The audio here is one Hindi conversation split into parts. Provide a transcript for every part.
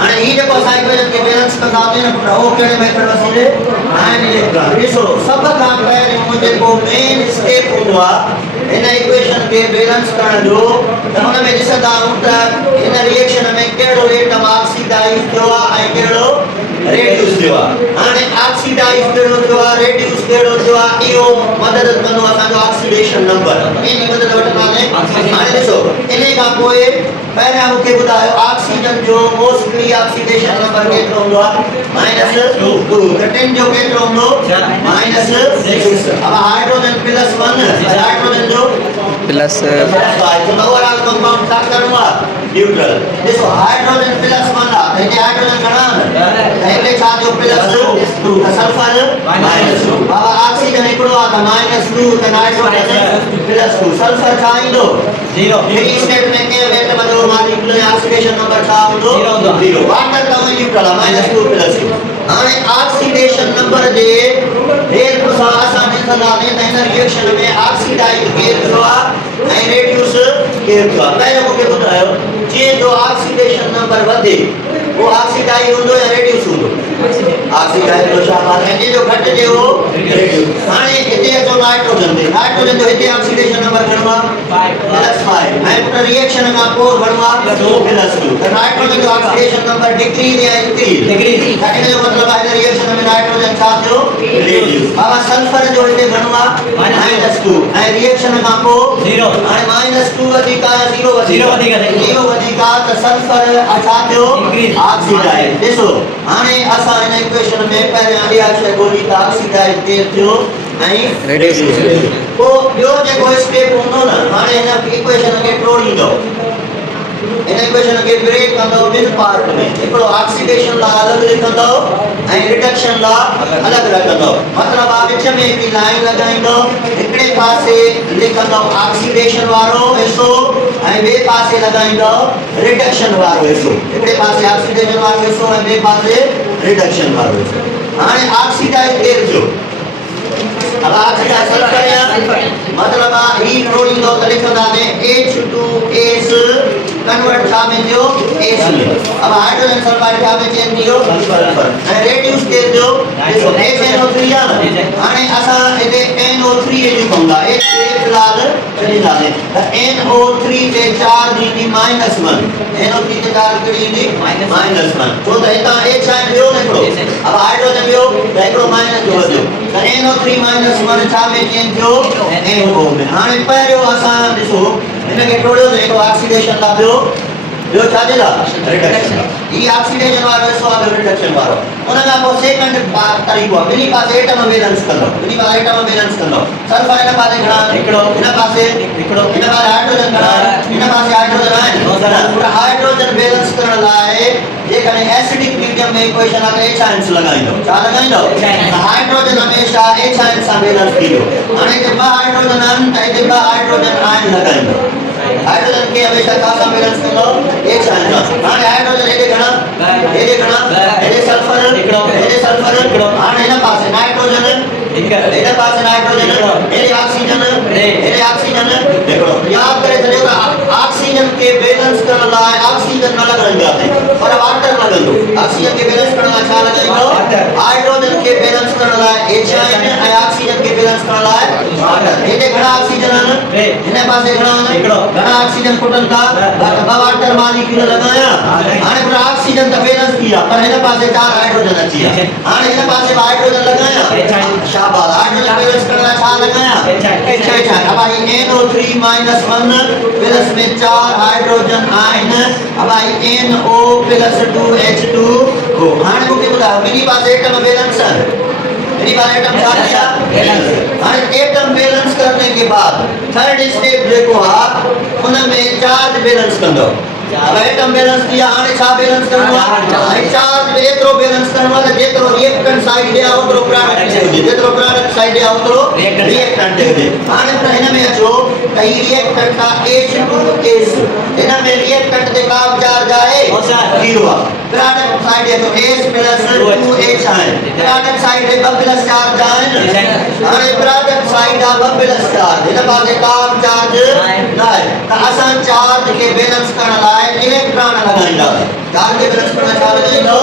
हाणे ही जेको असां इक्वेशन खे बैलेंस कंदासीं न पुट उहो कहिड़े मेथड वसीले आयन इलेक्ट्रॉन ॾिसो सभ खां पहिरियों जेको मेन स्टेप हूंदो आहे इन इक्वेशन खे बैलेंस करण जो त हुन में ॾिसंदा आहियूं त इन रिएक्शन में कहिड़ो एटम ऑक्सीडाइज थियो आहे ऐं कहिड़ो रेड्यूस थियो आहे हाणे ऑक्सीडाइज कहिड़ो थियो आहे रेड्यूस कहिड़ो थियो आहे इहो मदद कंदो असांजो ऑक्सीडेशन नंबर इन मदद वठंदासीं हाणे ॾिसो इन खां पोइ पहिरियां मूंखे ॿुधायो ऑक्सीजन जो मोस्टली ऑक्सीडेशन नंबर केतिरो हूंदो आहे -2 त टिन जो केतिरो हूंदो -6 अब हाइड्रोजन +1 हाइड्रोजन जो प्लस तो ओवरऑल कंपाउंड छा करणो आहे न्यूट्रल ॾिसो हाइड्रोजन +1 आहे त हाइड्रोजन घणा आहिनि हिते छा जो +2 त सल्फर -2 बाबा ऑक्सीजन हिकिड़ो आहे त -2 त नाइट्रोजन +2 सल्फर छा ईंदो 0 ही स्टेट में के एटम जो मॉलिक्यूलर ऑक्सीडेशन नंबर छा हूंदो 0 वाटर का न्यूट्रल आहे -2 हाणे ऑक्सीडेशन नंबर जे हेल्प सां असां ॾिसंदासीं त हिन रिएक्शन में ऑक्सीडाइज केरु थियो आहे ऐं रेड्यूस केरु थियो आहे पहिरियों मूंखे ॿुधायो जीअं जो ऑक्सीडेशन नंबर वधे वो ऑक्सीडाइज हूंदो या रेड्यूस हूंदो ऑक्सीडाइज जो छा माने है जो घटिजे वो रेड्यूस हाणे हिते अचो नाइट्रोजन जो हिते ऑक्सीडेशन नंबर घणो आहे +5 ऐं पुट रिएक्शन खां पोइ घणो आहे +2 त नाइट्रोजन जो ऑक्सीडेशन नंबर डिक्रीज या इंक्रीज त इन जो मतलब आहे रिएक्शन में नाइट्रोजन छा थियो रेड्यूस बाबा सल्फर जो हिते घणो आहे -2 ऐं रिएक्शन खां पोइ 0 हाणे -2 वधीक आहे 0 वधीक आहे त सल्फर छा थियो ऑक्सीडाइज ॾिसो हाणे असां इन इक्वेशन में पहिरियां इहा शइ ॻोल्ही त ऑक्सीडाइज केरु थियो ऐं रेड्यूस पोइ ॿियो जेको स्टेप हूंदो न हाणे हिन इक्वेशन खे टोड़ींदो इन इक्वेशन खे ब्रेक कंदो ॿिनि पार्ट में हिकिड़ो ऑक्सीडेशन लाइ अलॻि लिखंदो ऐं रिडक्शन लाइ अलॻि रखंदो मतिलबु आहे विच में हिकिड़ी लाइन लॻाईंदो हिकिड़े पासे लिखंदो ऑक्सीडेशन वारो हिसो ऐं ॿिए पासे लॻाईंदो रिडक्शन वारो हिसो हिकिड़े पासे ऑक्सीडेशन वारो हिसो ऐं ॿिए पासे रिडक्शन वारो हिसो हाणे ऑक्सीडाइज केरु थियो अब ऑक्सीडाइज सल्फर या मतलब ही टोड़ींदो त लिखंदासीं H2S कन्वर्ट छा में थियो S में अब हाइड्रोजन सल्फाइड छा में चेंज थियो सल्फर ऐं रेड्यूस केरु थियो ॾिसो HNO3 आहे हाणे असां हिते NO3 लिखूं था H फिलहाल छॾींदासीं त NO3 ते चार्ज ईंदी -1 NO3 ते चार्ज कहिड़ी ईंदी -1 छो त हितां H आयन वियो न हिकिड़ो अब हाइड्रोजन वियो त हिकिड़ो माइनस जो वधियो त NO3 -1 छा में चेंज थियो NO में हाणे पहिरियों असां ॾिसो हिन खे टोड़ियो त हिकिड़ो ऑक्सीडेशन लाइ ॿियो छाजे लाइ रिडक्शन ही ऑक्सीडेशन वारो हिसो आहे रिडक्शन वारो उन खां पोइ सेकंड तरीक़ो आहे ॿिनी पासे एटम बैलेंस कंदो सल्फर हिन पासे घणा हिकिड़ो हिन पासे हाइड्रोजन घणा हिन पासे हाइड्रोजन आहे पूरा हाइड्रोजन बैलेंस करण लाइ जेकॾहिं एसिडिक मीडियम में इक्वेशन आहे त H आयन्स लॻाईंदो छा लॻाईंदो हाइड्रोजन हमेशा H आयन सां बैलेंस थींदो हाणे हिते ॿ हाइड्रोजन आहिनि त हिते ॿ हाइड्रोजन आयन लॻाईंदो हाइड्रोजन के हमेशा का सा बैलेंस कंदो H आयन हाणे हाइड्रोजन हेॾे घणा हेॾे सल्फर हिकिड़ो हाणे हिन पासे नाइट्रोजन हिन पासे नाइट्रोजन हेॾे ऑक्सीजन हिकिड़ो यादि करे छॾियो त ऑक्सीजन के बैलेंस करण लाइ ऑक्सीजन न लॻाईंदासीं पर वाटर लॻंदो ऑक्सीजन के बैलेंस करण लाइ छा लॻाईंदो हाइड्रोजन के बैलेंस करण लाइ H आयन ऐं ऑक्सीजन के बैलेंस करण लाइ वाटर हेॾे घणा ऑक्सीजन आहिनि हिन पासे घणा आहिनि हिकिड़ो घणा ऑक्सीजन खुटनि था ॿ वाटर मॉलिक्यूल लॻाया हाणे पूरा ऑक्सीजन त बैलेंस थी आहे पर हिन पासे 4 हाइड्रोजन अची विया हाणे हिन पासे हाइड्रोजन लॻाया शाबाश हाइड्रोजन बैलेंस करण लाइ छा लॻाया H आयन अब NO3 -1 प्लस में 4 हाइड्रोजन आहिनि अब NO + 2H2 हाणे मूंखे ॿुधायो ॿिनी पासे एटम बैलेंस मेरी बार एटम छा किया बैलेंस एटम बैलेंस करने के बाद थर्ड स्टेप जेको आहे उन में चार्ज बैलेंस कंदो अब एटम बैलेंस किया हाणे छा बैलेंस करणो आहे चार्ज एतिरो बैलेंस करणो आहे जेतिरो रिएक्टेंट साइड ॾे ओतिरो प्रोडक्ट ॾे हुजे जेतिरो प्रोडक्ट साइड ॾे ओतिरो रिएक्टेंट ॾे हुजे हाणे पर हिन में अचो त ही रिएक्टेंट आहे H2S हिन में रिएक्टेंट ते का चार्ज आहे 0 आहे प्रोडक्ट साइड है तो s प्लस 2h है प्रोडक्ट साइड है 2 प्लस चार्ज है हाणे प्रोडक्ट साइड है 2 प्लस चार्ज इन पासे काम चार्ज नाहे त असां चार्ज के बैलेंस करण लाइ इलेक्ट्रॉन लगाईंदा चार्ज के बैलेंस करण छा लगाईंदो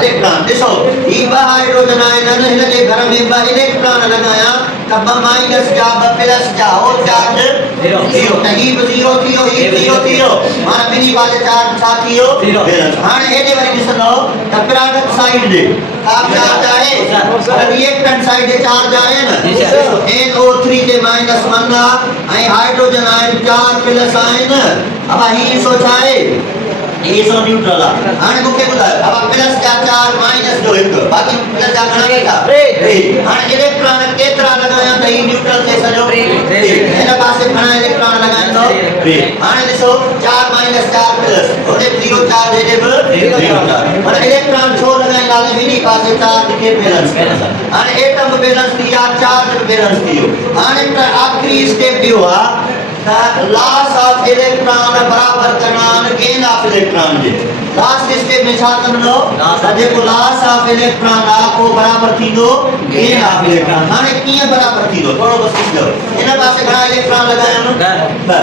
इलेक्ट्रॉन ॾिसो ई 2 हाइड्रोजन आहिनि हिन जे घर में 2 इलेक्ट्रॉन लगाया त 2 माइनस जा 2 प्लस जा हो चार्ज 0 त ही 0 थियो ही 0 थियो माना ॿिन्ही पासे चार्ज छा थियो बैलेंस हाणे हेॾे वरी ॾिसंदो त प्रोडक्ट साइड ॾे का चार्ज आहे रिएक्टेंट साइड ॾे चार्ज आहे न NO3 ते -1 आहे ऐं हाइड्रोजन आहिनि 4 प्लस आहिनि अब ही सो छा आहे ये सो न्यूट्रल है हाने मूंखे ॿुधायो अब प्लस जा 4 माइनस जो 1 बाक़ी प्लस जा घणा था 3 हाने इलेक्ट्रॉन केतिरा लगाया त ही न्यूट्रल थे सॼो 3 हिन पासे घणा इलेक्ट्रॉन लगाईंदो 3 हाने ॾिसो 4 माइनस 4 प्लस होॾे 0 चार्ज हेॾे बि 0 चार्ज हाने इलेक्ट्रॉन छो लगाईंदा ॿिन्ही पासे चार्ज खे बैलेंस हाने एटम बैलेंस थी या चार्ज बैलेंस थियो हाने आखिरी स्टेप इहो आहे लॉस ऑफ इलेक्ट्रॉन बराबर करना gain of electron J last step में छा कंदो जेको लॉस ऑफ इलेक्ट्रॉन आ को बराबर थींदो गेन ऑफ इलेक्ट्रॉन हाने कीअं बराबर थींदो थोरो बस ॾिसो हिन पासे घणा इलेक्ट्रॉन लगायम 2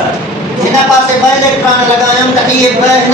हिन पासे 2 इलेक्ट्रॉन लगायम त इहे 2 हिन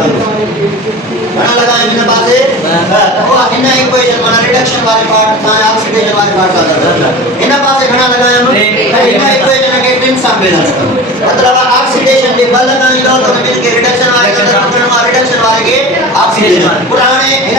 कंदो घणा लगायम हिन पासे तो हिन इक्वेशन माना रिडक्शन वाले पार्ट सां ऑक्सीडेशन वाले पार्ट सां हिन पासे घणा लगायम हिन इक्वेशन खे टिन सां बैलेंस करो मतलब ऑक्सीडेशन के 2 लगाईंदो तो मिल के रिडक्शन वाले रिडक्शन वाले के ऑक्सीडेशन पुराने हिन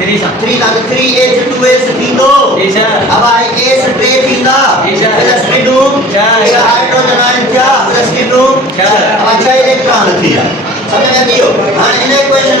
3 सां 3h2s थींदो अब आई s 3 थींदा प्लस 2 हाइड्रोजन आयन क्या प्लस 2 अब 6 इलेक्ट्रॉन थिया समझ में आयो हां इन इक्वेशन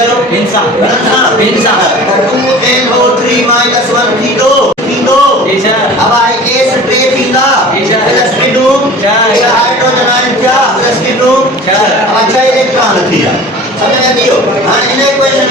कयो इन सां 2NO3 -1 थींदो अब आई s 3 थींदा प्लस 2 हाइड्रोजन आयन क्या प्लस 2 अब 6 इलेक्ट्रॉन थिया समझ में आयो हां इन इक्वेशन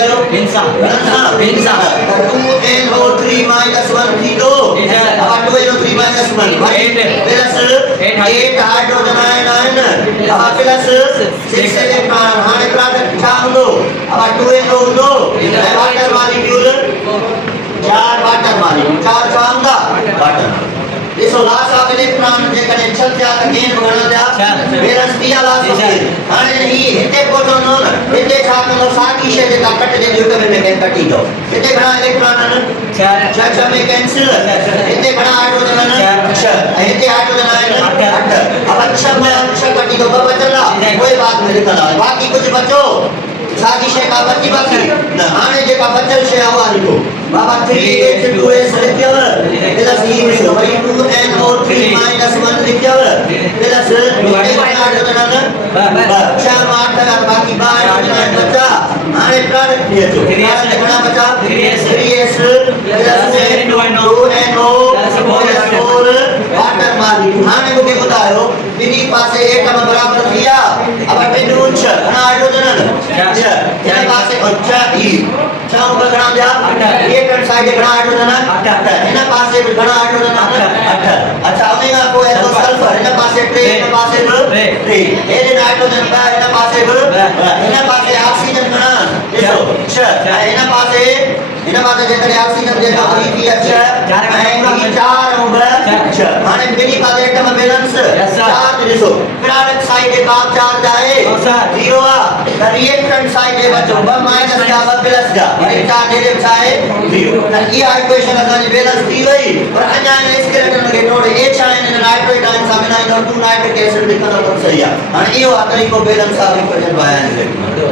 कयो इन सां 2NO3 -1 थींदो अब 2NO3 -1 प्लस 8 हाइड्रोजन आयन आहिनि अब प्लस 6 इलेक्ट्रॉन हाणे प्रोडक्ट छा हूंदो अब 2NO हूंदो वाटर मॉलिक्यूल 4 वाटर मॉलिक्यूल 4 छा हूंदा वाटर ॾिसो लॉस ऑफ इलेक्ट्रॉन जे कॾहिं 6 थिया त गेन घणा थिया बैलेंस थिया लॉस हाणे ही हिते पहुचंदो न हिते छा कंदो साॻी शइ जेका कटजे ॿियो करे में कटींदो हिते घणा इलेक्ट्रॉन आहिनि 6 में कैंसिल हिते घणा हाइड्रोजन आहिनि 6 ऐं हिते हाइड्रोजन आहिनि 8 अब 6 में 6 कटींदो 2 बचला कोई बात नहीं लिखल आहे बाकी कुछ बचो साॻी शइ का बची बाकी न हाणे जेका बचल शइ आहे उहा लिखो बाबा 3h2s लिखियव प्लस ही वरी 2NO3 -1 लिखियव प्लस हाइड्रोजन आहिनि 6 में 8 बाकी 2 हाइड्रोजन बचा हाणे प्रोडक्ट थी अचो घणा बचा 3s plus 2NO plus 4 water molecule हाणे मूंखे ॿुधायो ॿिन्ही पासे एटम बराबर थिया अब 2 6 घणा हाइड्रोजन आहिनि हिन पासे 6 ही 6 ऊपर घणा थिया 8 रिएक्टेंट साइड घणा हाइड्रोजन आहिनि 8 हिन पासे भी घणा हाइड्रोजन आहिनि 8 अच्छा उन खां पोइ एटो सल्फर हिन पासे 3 हिन पासे बि 3 हेॾे नाइट्रोजन बि हिन पासे बि हिन पासे ऑक्सीजन घणा ॾिसो 6 ऐं हिन पासे जेकॾहिं ऑक्सीजन जे थी थी 6 ऐं ही 4 ऐं 2 6 हाणे ॿिन्ही पासे एटम बैलेंस चार्ज ॾिसो प्रोडक्ट साइड ते का चार्ज आहे 0 आहे त रिएक्टेंट साइड ते बचो 2 माइनस जा 2 प्लस जा वरी चार्ज हेॾे छा आहे 0 त इहा इक्वेशन असांजी बैलेंस थी वई पर अञा हिन स्केलेटन खे थोरे H आयन हिन नाइट्रेट आयन सां मिलाईंदो 2 नाइट्रिक एसिड लिखंदो त सही आहे हाणे इहो आहे तरीक़ो बैलेंस ऑफ इक्वेशन बयान करणु